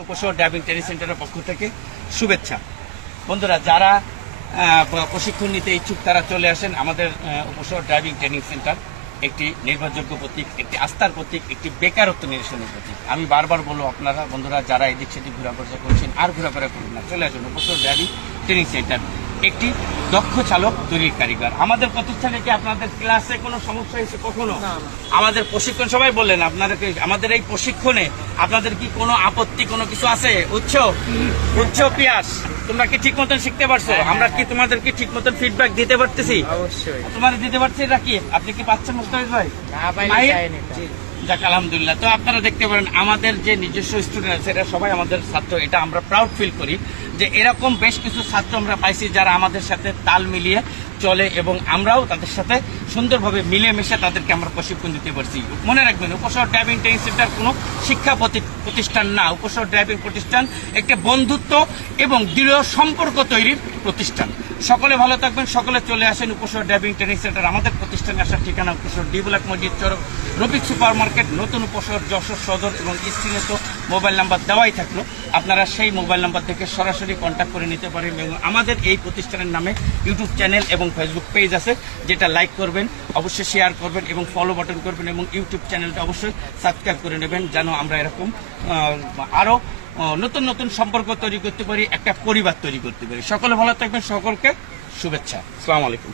উপশহর driving training সেন্টারের পক্ষ থেকে শুভেচ্ছা। বন্ধুরা, যারা প্রশিক্ষণ নিতে ইচ্ছুক, তারা চলে আসেন আমাদের উপশহর ড্রাইভিং ট্রেনিং সেন্টার। একটি নির্ভরযোগ্য প্রতীক, একটি আস্থার প্রতীক, একটি বেকারত্ব নিরসনের প্রতীক। আমি বারবার বলব আপনারা, বন্ধুরা, যারা এদিক সেদিক ঘোরাফেরা করছেন, আর ঘোরাফেরা করুন না, চলে আসুন উপশহর ড্রাইভিং ট্রেনিং সেন্টার। একটি দক্ষ চালক তৈরির কারিগর। আমাদের প্রতিষ্ঠানে কি আপনাদের ক্লাসে কোনো সমস্যা হয়েছে কখনো? আমাদের প্রশিক্ষণ সবাই বললেন আপনাদেরকে আমাদের এই প্রশিক্ষণে আপনাদের কি কোনো আপত্তি কোনো কিছু আছে? উচ্চ? উচ্চ পিয়াস তোমরা কি ঠিক মতন শিখতে পারছ? আমরা কি তোমাদেরকে ঠিক মতন ফিডব্যাক দিতে পারতেছি? অবশ্যই। তোমার দিতে পারছি এটা কি? আপনি কি পাচ্ছেন মুস্তাফিজ ভাই? না তো। যাক, আলহামদুলিল্লাহ। তো আপনারা দেখতে পারেন, আমাদের যে নিজস্ব স্টুডেন্ট আছে, এরা সবাই আমাদের ছাত্র। এটা আমরা প্রাউড ফিল করি যে এরকম বেশ কিছু ছাত্র আমরা পাইছি যারা আমাদের সাথে তাল মিলিয়ে চলে এবং আমরাও তাদের সাথে সুন্দরভাবে মিলেমিশে তাদেরকে আমরা প্রশিক্ষণ দিতে পারছি। মনে রাখবেন উপশহর ড্রাইভিং ট্রেনিং সেন্টার কোনো শিক্ষা প্রতি- প্রতিষ্ঠান না। উপশহর ড্রাইভিং প্রতিষ্ঠান একটি বন্ধুত্ব এবং দৃঢ় সম্পর্ক তৈরির প্রতিষ্ঠান। সকলে ভালো থাকবেন, সকলে চলে আসেন উপশহর ড্রাইভিং ট্রেনিং সেন্টার আমাদের প্রতিষ্ঠানে আসার ঠিকানা উপশহর ডি ব্লক মসজিদ চরক রফিক সুপার মার্কেট নতুন উপশহর যশোর সদর এবং স্ক্রিনে তো মোবাইল নাম্বার দেওয়াই থাকল। আপনারা সেই মোবাইল নাম্বার থেকে সরাসরি কন্ট্যাক্ট করে নিতে পারেন এবং আমাদের এই প্রতিষ্ঠানের নামে ইউটিউব চ্যানেল এবং ফেসবুক পেজ আছে, যেটা লাইক করবেন, অবশ্যই শেয়ার করবেন এবং ফলো বাটন করবেন এবং ইউটিউব চ্যানেলটা অবশ্যই সাবস্ক্রাইব করে নেবেন যেন আমরা এরকম আরও নতুন নতুন সম্পর্ক তৈরি করতে পারি, একটা পরিবার তৈরি করতে পারি। সকলে ভালো থাকবেন, সকলকে শুভেচ্ছা। আসসালামু আলাইকুম।